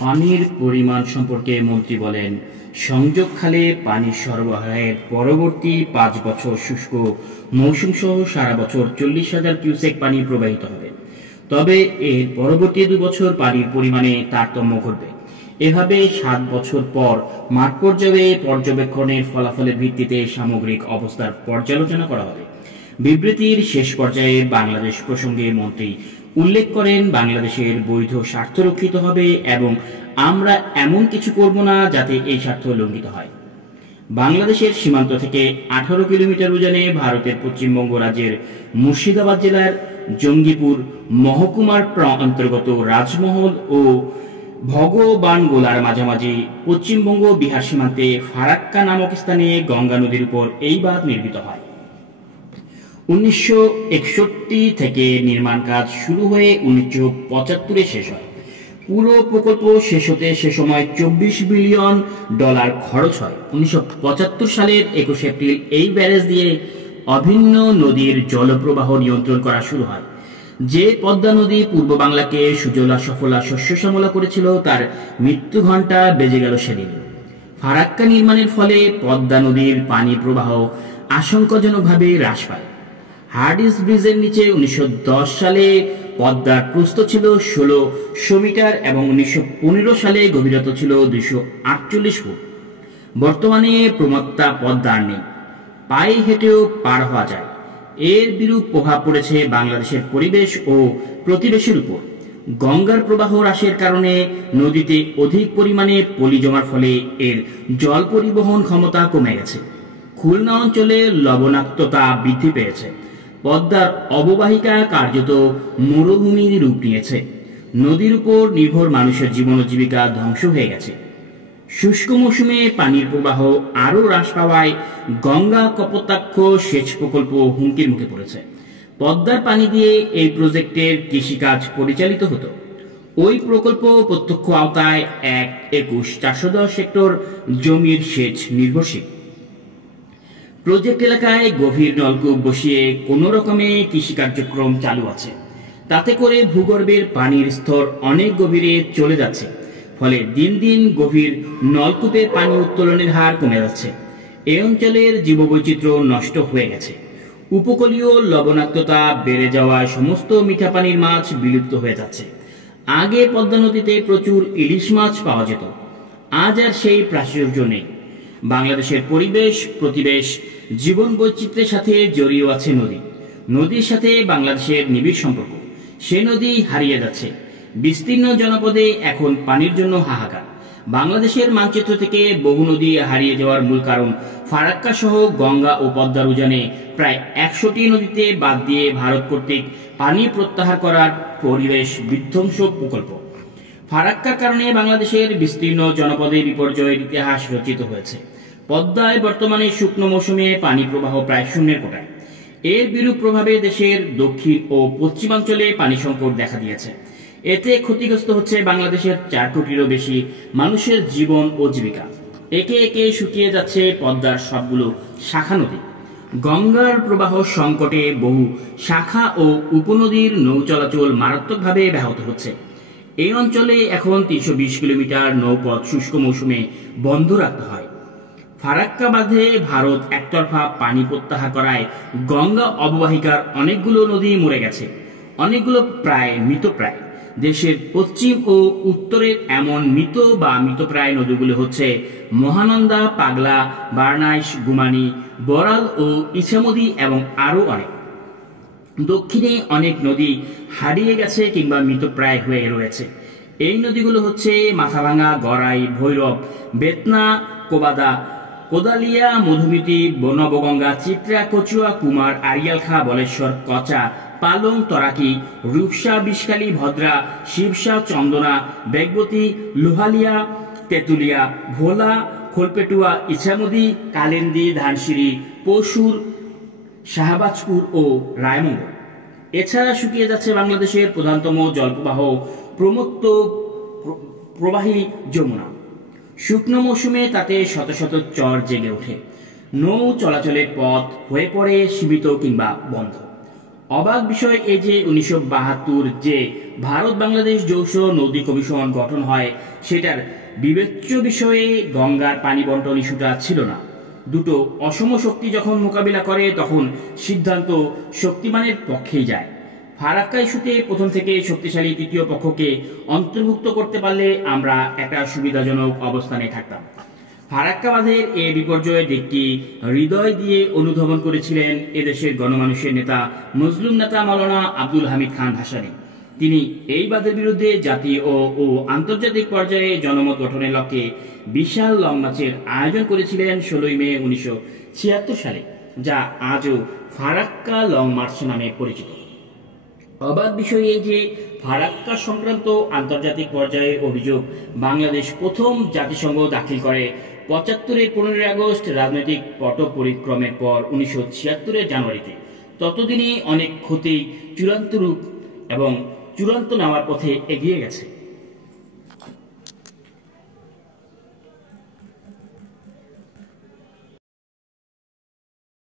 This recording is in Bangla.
পানির পরিমাণ সম্পর্কে মন্ত্রী বলেন, সংযোগ খালে পানি সরবরাহের পরবর্তী 5 বছর শুষ্ক মৌসুম সহ সারা বছর 40,000 কিউসেক পানি প্রবাহিত হবে। তবে এর পরবর্তী 2 বছর পানির পরিমাণে তারতম্য ঘটবে। এভাবে 7 বছর পর মাঠ পর্যায়ে পর্যবেক্ষণের ফলাফলের ভিত্তিতে সামগ্রিক অবস্থার পর্যালোচনা করা হবে। বিবৃতির শেষ পর্যায়ে বাংলাদেশ প্রসঙ্গে মন্ত্রী উল্লেখ করেন, বাংলাদেশের বৈধ স্বার্থ রক্ষিত হবে এবং আমরা এমন কিছু করব না যাতে এই স্বার্থ লঙ্ঘিত হয়। বাংলাদেশের সীমান্ত থেকে 18 কিলোমিটার উজানে ভারতের পশ্চিমবঙ্গ রাজ্যের মুর্শিদাবাদ জেলার জঙ্গিপুর মহকুমার অন্তর্গত রাজমহল ও ভগবানগোলার মাঝামাঝি পশ্চিমবঙ্গ বিহার সীমান্তে ফারাক্কা নামক স্থানে গঙ্গা নদীর উপর এই বাঁধ নির্মিত হয়। 1961 থেকে নির্মাণ কাজ শুরু হয়ে 1975 শেষ হয়। পুরো প্রকল্প শেষ হতে সে সময় $24 বিলিয়ন খরচ হয়। 1975 সালের 21 এপ্রিল এই ব্যারেজ দিয়ে অভিন্ন নদীর জলপ্রবাহ নিয়ন্ত্রণ করা শুরু হয়। যে পদ্মা নদী পূর্ব বাংলাকে সুজলা সফলা শস্য শ্যামলা করেছিল, তার মৃত্যু ঘণ্টা বেজে গেল সেদিন। ফারাক্কা নির্মাণের ফলে পদ্মা নদীর পানি প্রবাহ আশঙ্কাজনকভাবে হ্রাস পায়। হার্ডিস ব্রিজের নিচে 1910 সালে পদ্মার প্রস্থ ছিল 1600 মিটার এবং 1915 সালে গভীরতা ছিল 248 ফুট। বর্তমানে প্রমত্তা পদ্মা আর নেই, পায়ে হেঁটেও পার হওয়া যায়। এর বিরূপ প্রভাব পড়েছে বাংলাদেশের পরিবেশ ও প্রতিবেশীর উপর। গঙ্গার প্রবাহ হ্রাসের কারণে নদীতে অধিক পরিমাণে পলি জমার ফলে এর জল পরিবহন ক্ষমতা কমে গেছে। খুলনা অঞ্চলে লবণাক্ততা বৃদ্ধি পেয়েছে। পদ্মার অববাহিকা কার্যত মরুভূমির রূপ নিয়েছে। নদীর উপর নির্ভর মানুষের জীবন ও জীবিকা ধ্বংস হয়ে গেছে। শুষ্ক মৌসুমে পানির প্রবাহ আরও হ্রাস পাওয়ায় গঙ্গা কপোতাক্ষ সেচ প্রকল্প হুমকির মুখে পড়েছে। পদ্মার পানি দিয়ে এই প্রজেক্টের কৃষিকাজ পরিচালিত হতো। ওই প্রকল্প প্রত্যক্ষ আওতায় 1/21,410 হেক্টর জমির সেচ নির্ভরশীল। প্রজেক্ট এলাকায় গভীর নলকূপ বসিয়ে কোনো রকমে কৃষি কার্যক্রম চালু আছে। তাতে করে ভূগর্ভের পানির স্তর অনেক গভীরে চলে যাচ্ছে, ফলে দিন দিন গভীর নলকূপে পানি উত্তোলনের হার কমে যাচ্ছে। এই অঞ্চলের জীববৈচিত্র্য নষ্ট হয়ে গেছে। উপকূলীয় লবণাক্ততা বেড়ে যাওয়ায় সমস্ত মিঠা পানির মাছ বিলুপ্ত হয়ে যাচ্ছে। আগে পদ্মা নদীতে প্রচুর ইলিশ মাছ পাওয়া যেত, আজ আর সেই প্রাচুর্য নেই। বাংলাদেশের পরিবেশ, প্রতিবেশ, জীবন বৈচিত্র্যের সাথে জড়িয়ে আছে নদী। নদীর সাথে বাংলাদেশের নিবিড় সম্পর্ক। সে নদী হারিয়ে যাচ্ছে। বিস্তীর্ণ জনপদে এখন পানির জন্য হাহাকার। বাংলাদেশের মানচিত্র থেকে বহু নদী হারিয়ে যাওয়ার মূল কারণ ফারাক্কা সহ গঙ্গা ও পদ্মার উজানে প্রায় 100টি নদীতে বাদ দিয়ে ভারত কর্তৃক পানি প্রত্যাহার করার পরিবেশ বিধ্বংস প্রকল্প। ফারাক্কার কারণে বাংলাদেশের বিস্তীর্ণ জনপদে বিপর্যয়ের ইতিহাস রচিত হয়েছে। পদ্মায় বর্তমানে শুকনো মৌসুমে পানি প্রবাহ প্রায় শূন্যের কোটায়। এর বিরূপ প্রভাবে দেশের দক্ষিণ ও পশ্চিমাঞ্চলে পানি সংকট দেখা দিয়েছে। এতে ক্ষতিগ্রস্ত হচ্ছে বাংলাদেশের 4 কোটিরও বেশি মানুষের জীবন ও জীবিকা। একে একে শুকিয়ে যাচ্ছে পদ্মার সবগুলো শাখা নদী। গঙ্গার প্রবাহ সংকটে বহু শাখা ও উপনদীর নৌ চলাচল মারাত্মকভাবে ব্যাহত হচ্ছে। এই অঞ্চলে এখন 320 কিলোমিটার নৌপথ শুষ্ক মৌসুমে বন্ধ রাখতে হয়। ফারাক্কা বাঁধে ভারত একতরফা পানি প্রত্যাহার করায় গঙ্গা অববাহিকার অনেকগুলো নদী মরে গেছে, অনেকগুলো প্রায় মৃতপ্রায়। দেশের পশ্চিম ও উত্তরের এমন মৃত বা মৃতপ্রায় নদীগুলো হচ্ছে মহানন্দা, পাগলা, বার্নাইশ, গুমানি, বরাল ও ইছামতি এবং আরও অনেক। দক্ষিণে অনেক নদী হারিয়ে গেছে কিংবা মৃতপ্রায় হয়ে রয়েছে। এই নদীগুলো হচ্ছে মাথাভাঙা, গড়াই, ভৈরব, বেতনা, কোবাদা, কোদালিয়া, মধুমিতি, নবগঙ্গা, চিত্রা, কচুয়া, কুমার, আরিয়ালখা, বলেশ্বর, কচা, পালং, তরাকি, রূপসা, বিষকালী, ভদ্রা, শিবসা, চন্দনা, বেগবতী, লোহালিয়া, তেতুলিয়া, ভোলা, খোলপেটুয়া, ইছামতি, কালিন্দী, ধানসিঁড়ি, পশুর, শাহবাজপুর ও রায়মঙ্গল। এছাড়া শুকিয়ে যাচ্ছে বাংলাদেশের প্রধানতম জলপ্রবাহ প্রমত্ত প্রবাহী যমুনা। শুকনো মৌসুমে তাতে শত শত চর জেগে ওঠে। নৌ চলাচলের পথ হয়ে পড়ে সীমিত কিংবা বন্ধ। অবাক বিষয় এই যে 1972 যে ভারত বাংলাদেশ যৌথ নদী কমিশন গঠন হয়, সেটার বিবেচ্য বিষয়ে গঙ্গার পানি বন্টন ইস্যুটা ছিল না। দুটো অসম শক্তি যখন মোকাবিলা করে তখন সিদ্ধান্ত শক্তিমানের পক্ষেই যায়। ফারাক্কা ইস্যুতে প্রথম থেকে শক্তিশালী তৃতীয় পক্ষকে অন্তর্ভুক্ত করতে পারলে আমরা একটা সুবিধাজনক অবস্থানে থাকতাম। ফারাক্কা বাঁধের এ বিপর্যয়ের দিকটি হৃদয় দিয়ে অনুধাবন করেছিলেন এদেশের গণমানুষের নেতা মজলুম নেতা মাওলানা আব্দুল হামিদ খান ভাসানী। তিনি এই বাঁধের বিরুদ্ধে জাতীয় ও আন্তর্জাতিক পর্যায়ে জনমত গঠনের লক্ষ্যে বিশাল লং মার্চের আয়োজন করেছিলেন 16 মে 1976 সালে, যা আজও ফারাক্কা লং মার্চ নামে পরিচিত। অবাক বিষয় এই যে ফারাক্কা সংক্রান্ত আন্তর্জাতিক পর্যায়ে অভিযোগ বাংলাদেশ প্রথম জাতিসংঘ দাখিল করে 75-এর 15 আগস্ট রাজনৈতিক পট পরিক্রমের পর 1976-এর জানুয়ারিতে। ততদিনই অনেক ক্ষতি চূড়ান্ত রূপ এবং চূড়ান্ত নেওয়ার পথে এগিয়ে গেছে।